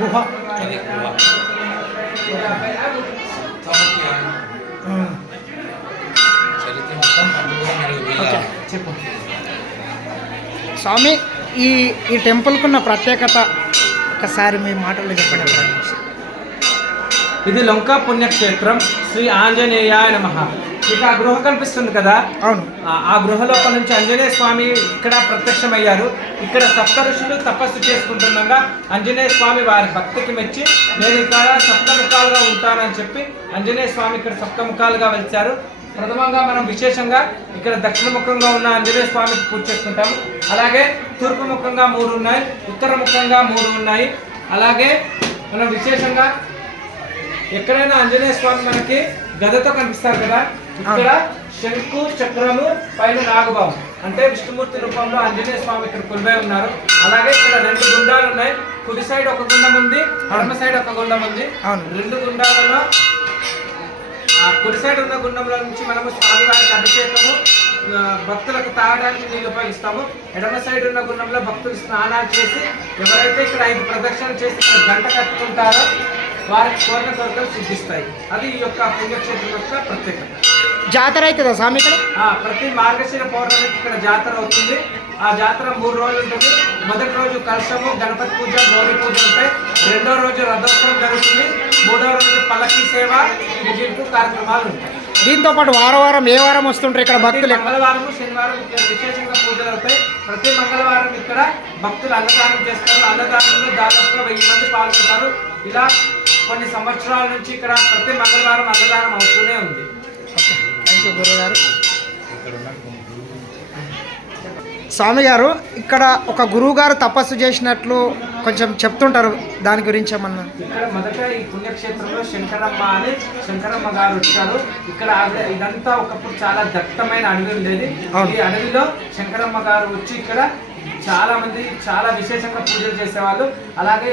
గుహ. ఓకే చెప్పు స్వామి. ఈ ఈ టెంపుల్కున్న ప్రత్యేకత ఒకసారి మీ మాటల్లో చెప్పండి. ఇది లొంక పుణ్యక్షేత్రం. శ్రీ ఆంజనేయాయ నమః. ఇక ఆ గృహ కనిపిస్తుంది కదా, అవును. ఆ గృహలోపల నుంచి ఆంజనేయ స్వామి ఇక్కడ ప్రత్యక్షమయ్యారు. ఇక్కడ సప్త ఋషులు తపస్సు చేసుకుంటుండగా ఆంజనేయ స్వామి వారి భక్తికి మెచ్చి నేను ఇక్కడ సప్తముఖాలుగా ఉంటానని చెప్పి ఆంజనేయ స్వామి ఇక్కడ సప్తముఖాలుగా వెలిచారు. ప్రథమంగా మనం విశేషంగా ఇక్కడ దక్షిణ ముఖంగా ఉన్న ఆంజనేయ స్వామికి పూజ చేసుకుంటాము. అలాగే తూర్పు ముఖంగా 3 ఉన్నాయి, ఉత్తర ముఖంగా 3 ఉన్నాయి. అలాగే మనం విశేషంగా ఎక్కడైనా ఆంజనేయ స్వామి మనకి గదతో కనిపిస్తారు కదా, ఇక్కడ శంకు చక్రము పైన నాగబాబు అంటే విష్ణుమూర్తి రూపంలో ఆంజనేయ స్వామి ఇక్కడ కొలువై ఉన్నారు. అలాగే ఇక్కడ 2 గుండాలు ఉన్నాయి. కుడి సైడ్ ఒక గుండం ఉంది, ఎడమ సైడ్ ఒక గుండం ఉంది. 2 గుండాలలో కుడి సైడ్ ఉన్న గుండంలో నుంచి మనము స్వామివారికి అభిషేకము, భక్తులకు తాగడానికి నీళ్ళు ఉపయోగిస్తాము. ఎడమ సైడ్ ఉన్న గుండంలో భక్తులు స్నానాలు చేసి ఎవరైతే ఇక్కడ 5 ప్రదక్షిణలు చేసి ఇక్కడ గంట కట్టుకుంటారో వారికి కోరిన కోరికలు సిద్ధిస్తాయి. అది ఈ యొక్క పుణ్యక్షేత్రం యొక్క ప్రత్యేకత. జాతర అవుతుందా స్వామి ఇక్కడ? ప్రతి మార్గశిర పౌర్ణమికి ఇక్కడ జాతర అవుతుంది. ఆ జాతర 3 రోజులు ఉంటుంది. మొదటి రోజు కలశము, గణపతి పూజ, గౌరీ పూజ ఉంటాయి. 2వ రోజు రథోత్సవం జరుగుతుంది. 3వ రోజు పల్లకి సేవ, ముగింపు కార్యక్రమాలు ఉంటాయి. దీంతో పాటు వారం ఏ వారం వస్తుంటారు ఇక్కడ భక్తులు? మంగళవారం, శనివారం ఇక్కడ విశేషంగా పూజలు అవుతాయి. ప్రతి మంగళవారం ఇక్కడ భక్తులు అన్నదానం చేస్తారు. అన్నదానంలో దాదాపుగా 1000 మంది పాల్గొంటారు. ఇలా కొన్ని సంవత్సరాల నుంచి ఇక్కడ ప్రతి మంగళవారం అన్నదానం అవుతూనే ఉంది. ఓకే, థ్యాంక్ యూ గురుగారు. స్వామి గారు, ఇక్కడ ఒక గురువు గారు తపస్సు చేసినట్లు కొంచెం చెప్తుంటారు, దాని గురించి ఏమన్నా? ఇక్కడ మొదట ఈ పుణ్యక్షేత్రంలో శంకరమ్మ అని శంకరమ్మ గారు వచ్చారు. ఇక్కడ ఇదంతా ఒకప్పుడు చాలా దట్టమైన అడవి ఉండేది. ఈ అడవిలో శంకరమ్మ గారు వచ్చి ఇక్కడ చాలా మంది చాలా విశేషంగా పూజలు చేసేవాళ్ళు. అలాగే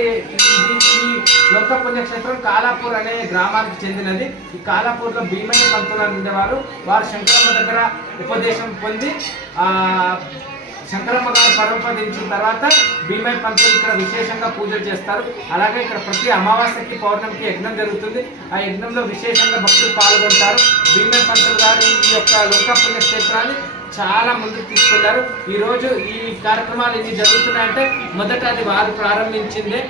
ఈ లొంక పుణ్యక్షేత్రం కాలాపూర్ అనే గ్రామానికి చెందినది. ఈ కాలాపూర్లో భీమయ్య పంతులు అని ఉండేవారు. వారు శంకరమ్మ దగ్గర ఉపదేశం పొంది శంకరమ్మ గారు పరమపదించిన తర్వాత భీమయ్య పంతులు ఇక్కడ విశేషంగా పూజలు చేస్తారు. అలాగే ఇక్కడ ప్రతి అమావాస్యకి పౌర్ణమికి యజ్ఞం జరుగుతుంది. ఆ యజ్ఞంలో విశేషంగా భక్తులు పాల్గొంటారు. భీమయ్య పంతులు గారు ఈ యొక్క లొంక పుణ్యక్షేత్రాన్ని చాలా ముందుకు తీసుకెళ్లారు. ఈరోజు ఈ కార్యక్రమాలు ఎన్ని జరుగుతున్నాయంటే మొదట అది వారు ప్రారంభించిందే.